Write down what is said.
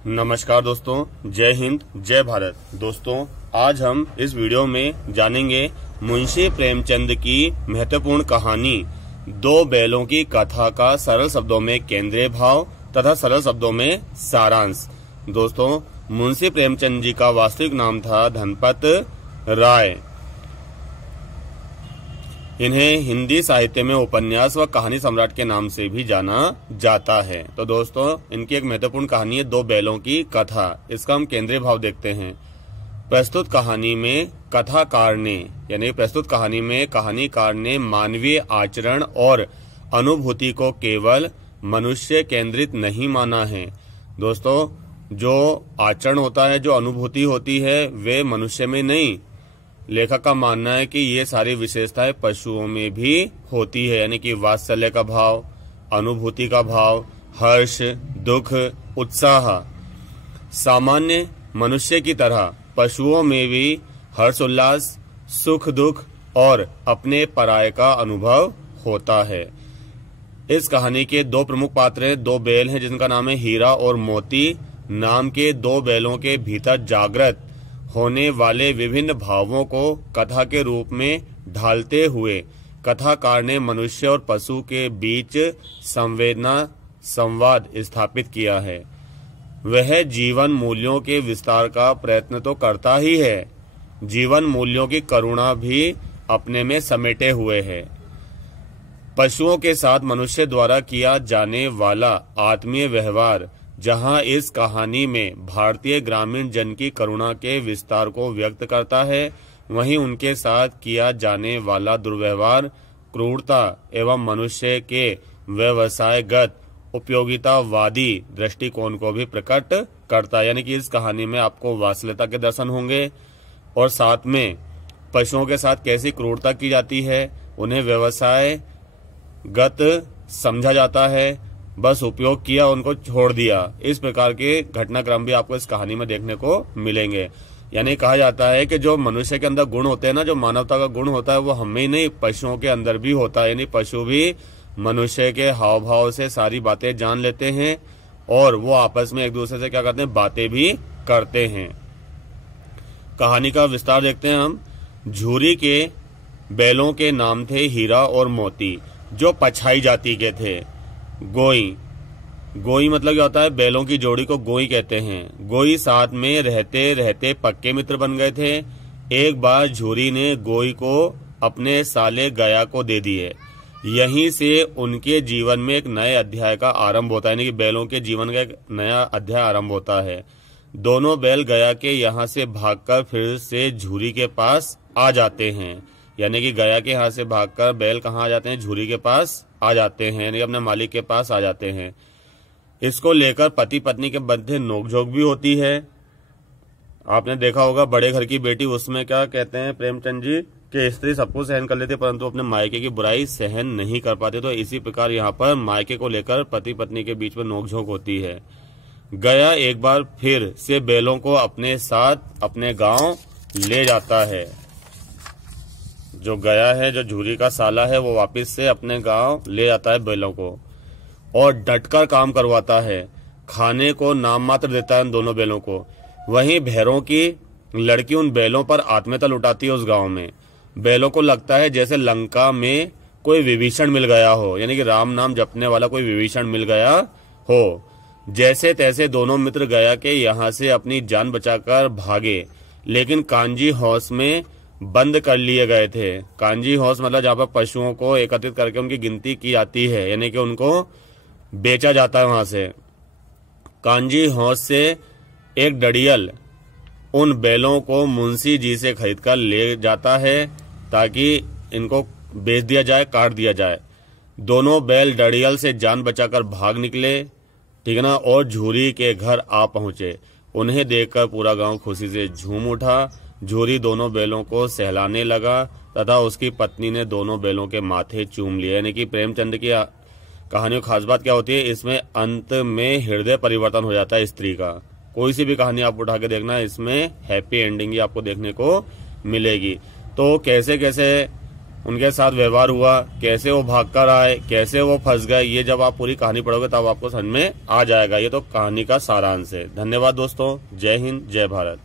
नमस्कार दोस्तों, जय हिंद, जय भारत। दोस्तों, आज हम इस वीडियो में जानेंगे मुंशी प्रेमचंद की महत्वपूर्ण कहानी दो बैलों की कथा का सरल शब्दों में केंद्रीय भाव तथा सरल शब्दों में सारांश। दोस्तों, मुंशी प्रेमचंद जी का वास्तविक नाम था धनपत राय। इन्हें हिंदी साहित्य में उपन्यास व कहानी सम्राट के नाम से भी जाना जाता है। तो दोस्तों, इनकी एक महत्वपूर्ण कहानी है दो बैलों की कथा। इसका हम केंद्रीय भाव देखते हैं। प्रस्तुत कहानी में कथाकार ने यानी प्रस्तुत कहानी में कहानीकार ने मानवीय आचरण और अनुभूति को केवल मनुष्य केंद्रित नहीं माना है। दोस्तों, जो आचरण होता है, जो अनुभूति होती है, वे मनुष्य में नहीं, लेखक का मानना है कि ये सारी विशेषताएं पशुओं में भी होती है। यानी कि वात्सल्य का भाव, अनुभूति का भाव, हर्ष, दुख, उत्साह। सामान्य मनुष्य की तरह पशुओं में भी हर्ष उल्लास, सुख दुख और अपने पराये का अनुभव होता है। इस कहानी के दो प्रमुख पात्र हैं, दो बैल हैं जिनका नाम है हीरा और मोती। नाम के दो बैलों के भीतर जागृत होने वाले विभिन्न भावों को कथा के रूप में ढालते हुए कथाकार ने मनुष्य और पशु के बीच संवेदना संवाद स्थापित किया है। वह जीवन मूल्यों के विस्तार का प्रयत्न तो करता ही है, जीवन मूल्यों की करुणा भी अपने में समेटे हुए है। पशुओं के साथ मनुष्य द्वारा किया जाने वाला आत्मीय व्यवहार, जहां इस कहानी में भारतीय ग्रामीण जन की करुणा के विस्तार को व्यक्त करता है, वहीं उनके साथ किया जाने वाला दुर्व्यवहार, क्रूरता एवं मनुष्य के व्यवसायगत उपयोगितावादी दृष्टिकोण को भी प्रकट करता है। यानी कि इस कहानी में आपको वात्सल्यता के दर्शन होंगे और साथ में पशुओं के साथ कैसी क्रूरता की जाती है, उन्हें व्यवसायगत समझा जाता है, बस उपयोग किया, उनको छोड़ दिया। इस प्रकार के घटनाक्रम भी आपको इस कहानी में देखने को मिलेंगे। यानी कहा जाता है कि जो मनुष्य के अंदर गुण होते हैं ना, जो मानवता का गुण होता है, वो हमें नहीं पशुओं के अंदर भी होता है। यानी पशु भी मनुष्य के हाव भाव से सारी बातें जान लेते हैं और वो आपस में एक दूसरे से क्या करते हैं, बातें भी करते हैं। कहानी का विस्तार देखते हैं हम। झूरी के बैलों के नाम थे हीरा और मोती, जो पछाई जाति के थे। गोई मतलब क्या होता है, बैलों की जोड़ी को गोई कहते हैं। गोई साथ में रहते रहते पक्के मित्र बन गए थे। एक बार झूरी ने गोई को अपने साले गया को दे दिए। यहीं से उनके जीवन में एक नए अध्याय का आरंभ होता है। यानी कि बैलों के जीवन का एक नया अध्याय आरंभ होता है। दोनों बैल गया के यहाँ से भागकर फिर से झूरी के पास आ जाते हैं। यानी कि गया के यहाँ से भागकर बैल कहाँ आ जाते हैं, झूरी के पास आ जाते हैं, यानी अपने मालिक के पास आ जाते हैं। इसको लेकर पति पत्नी के मध्य नोकझोंक भी होती है। आपने देखा होगा बड़े घर की बेटी, उसमें क्या कहते हैं प्रेमचंद जी कि स्त्री सबको सहन कर लेती परंतु अपने मायके की बुराई सहन नहीं कर पाते। तो इसी प्रकार यहाँ पर मायके को लेकर पति पत्नी के बीच में नोकझोंक होती है। गया एक बार फिर से बैलों को अपने साथ अपने गांव ले जाता है। जो गया है, जो झूरी का साला है, वो वापस से अपने गांव ले जाता है बैलों को और डटकर काम करवाता है। खाने को नाम मात्र देता है उन दोनों बैलों को। वहीं भैरों की लड़की उन बैलों पर आत्मीयता लुटाती है उस गांव में। बैलों को लगता है जैसे लंका में कोई विभीषण मिल गया हो, यानी कि राम नाम जपने वाला कोई विभीषण मिल गया हो। जैसे तैसे दोनों मित्र गया के यहाँ से अपनी जान बचाकर भागे, लेकिन कांजी हाउस में बंद कर लिए गए थे। कांजी हाउस मतलब जहाँ पर पशुओं को एकत्रित करके उनकी गिनती की जाती है, यानी कि उनको बेचा जाता है। वहां से कांजी हाउस से एक डडियल उन बैलों को मुंशी जी से खरीद कर ले जाता है ताकि इनको बेच दिया जाए, काट दिया जाए। दोनों बैल डडियल से जान बचाकर भाग निकले, ठीक है ना, और झूरी के घर आ पहुंचे। उन्हें देखकर पूरा गांव खुशी से झूम उठा। झूरी दोनों बैलों को सहलाने लगा तथा उसकी पत्नी ने दोनों बैलों के माथे चूम लिए। यानी कि प्रेमचंद की कहानी की खास बात क्या होती है, इसमें अंत में हृदय परिवर्तन हो जाता है स्त्री का। कोई सी भी कहानी आप उठा के देखना, इसमें हैप्पी एंडिंग ही आपको देखने को मिलेगी। तो कैसे कैसे उनके साथ व्यवहार हुआ, कैसे वो भागकर आए, कैसे वो फंस गए, ये जब आप पूरी कहानी पढ़ोगे तब आपको समझ में आ जाएगा। ये तो कहानी का सारांश है। धन्यवाद दोस्तों। जय हिंद, जय भारत।